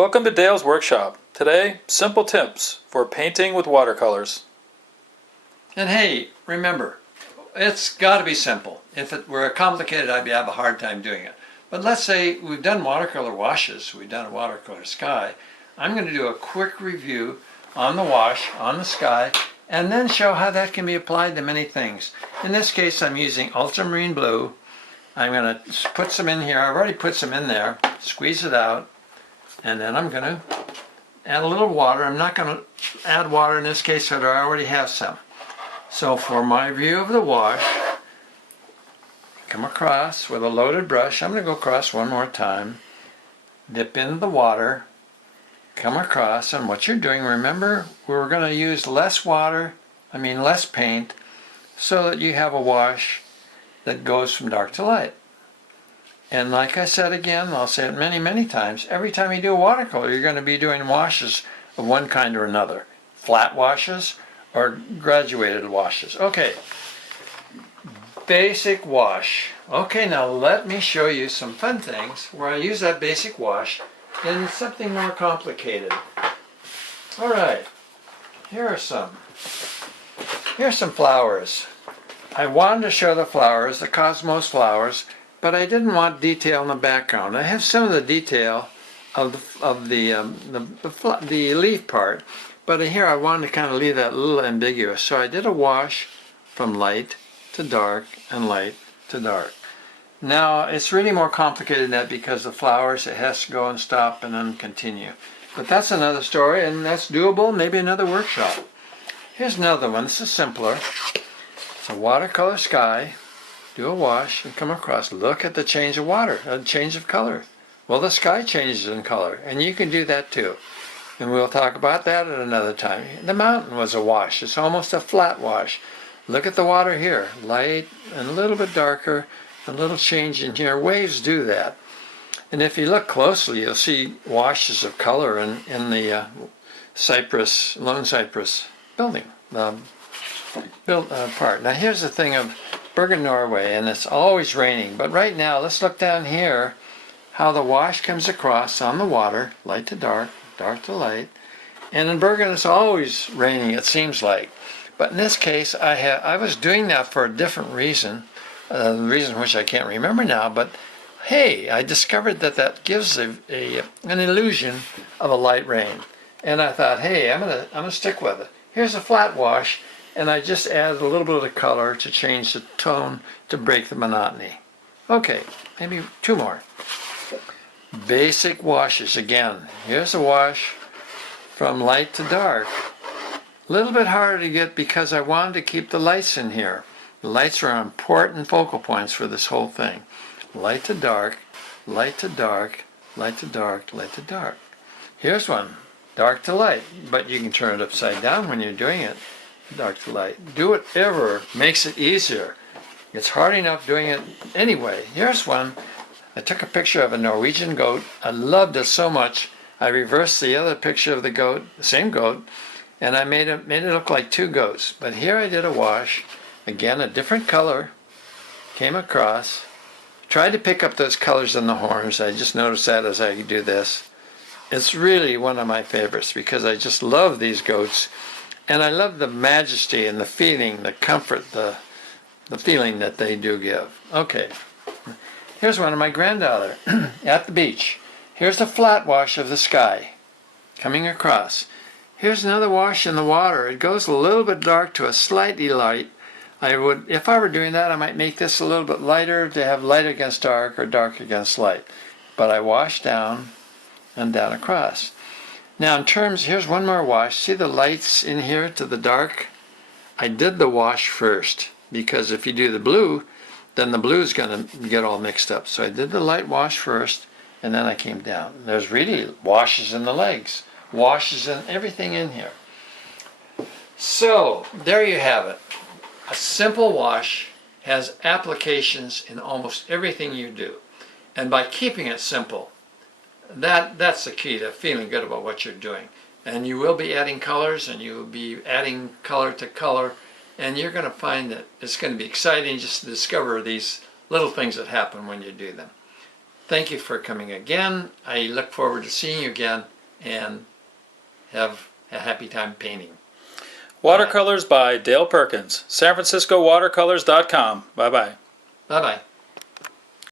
Welcome to Dale's Workshop. Today, simple tips for painting with watercolors. And hey, remember, it's got to be simple. If it were complicated, I'd have a hard time doing it. But let's say we've done watercolor washes, we've done a watercolor sky. I'm going to do a quick review on the wash, on the sky, and then show how that can be applied to many things. In this case, I'm using ultramarine blue. I'm going to put some in here. I've already put some in there. Squeeze it out. And then I'm going to add a little water. I'm not going to add water in this case because I already have some. So for my view of the wash, come across with a loaded brush. I'm going to go across one more time. Dip into the water. Come across, and what you're doing, remember, we're going to use less paint, so that you have a wash that goes from dark to light. And like I said again, I'll say it many, many times, every time you do a watercolor, you're going to be doing washes of one kind or another. Flat washes or graduated washes. Okay, basic wash. Okay, now let me show you some fun things where I use that basic wash in something more complicated. All right, here's some flowers. I wanted to show the flowers, the cosmos flowers, but I didn't want detail in the background. I have some of the detail of the leaf part, but here I wanted to kind of leave that a little ambiguous. So I did a wash from light to dark and light to dark. Now it's really more complicated than that because the flowers, it has to go and stop and then continue. But that's another story, and that's doable, maybe another workshop. Here's another one. This is simpler. It's a watercolor sky. Do a wash and come across. Look at the change of water, a change of color. Well, the sky changes in color, and you can do that too. And we'll talk about that at another time. The mountain was a wash. It's almost a flat wash. Look at the water here, light and a little bit darker, a little change in here. Waves do that. And if you look closely, you'll see washes of color in the lone cypress building part. Now here's the thing of Bergen, Norway, and it's always raining. But right now, let's look down here how the wash comes across on the water, light to dark, dark to light. And in Bergen, it's always raining, it seems like. But in this case, I was doing that for a different reason, the reason which I can't remember now. But hey, I discovered that gives an illusion of a light rain. And I thought, hey, I'm gonna stick with it. Here's a flat wash. And I just added a little bit of color to change the tone to break the monotony. Okay, maybe two more. Basic washes again. Here's a wash from light to dark. A little bit harder to get because I wanted to keep the lights in here. The lights are important focal points for this whole thing. Light to dark, light to dark, light to dark, light to dark. Here's one, dark to light, but you can turn it upside down when you're doing it. Dark to light. Do whatever makes it easier. It's hard enough doing it anyway. Here's one. I took a picture of a Norwegian goat. I loved it so much. I reversed the other picture of the goat, the same goat, and I made it look like two goats. But here I did a wash. Again, a different color came across. Tried to pick up those colors in the horns. I just noticed that as I do this. It's really one of my favorites because I just love these goats. And I love the majesty and the feeling, the comfort, the feeling that they do give. Okay, here's one of my granddaughter at the beach. Here's a flat wash of the sky coming across. Here's another wash in the water. It goes a little bit dark to a slightly light. If I were doing that, I might make this a little bit lighter to have light against dark or dark against light. But I wash down and down across. Now in terms, here's one more wash. See the lights in here to the dark? I did the wash first because if you do the blue, then the blue is going to get all mixed up. So I did the light wash first and then I came down. There's really washes in the legs, washes in everything in here. So there you have it. A simple wash has applications in almost everything you do. And by keeping it simple, that's the key to feeling good about what you're doing. And you will be adding colors, and you will be adding color to color, and you're going to find that it's going to be exciting just to discover these little things that happen when you do them. Thank you for coming again. I look forward to seeing you again, and have a happy time painting. Watercolors by Dale Perkins, SanFranciscoWatercolors.com. Bye-bye. Bye-bye.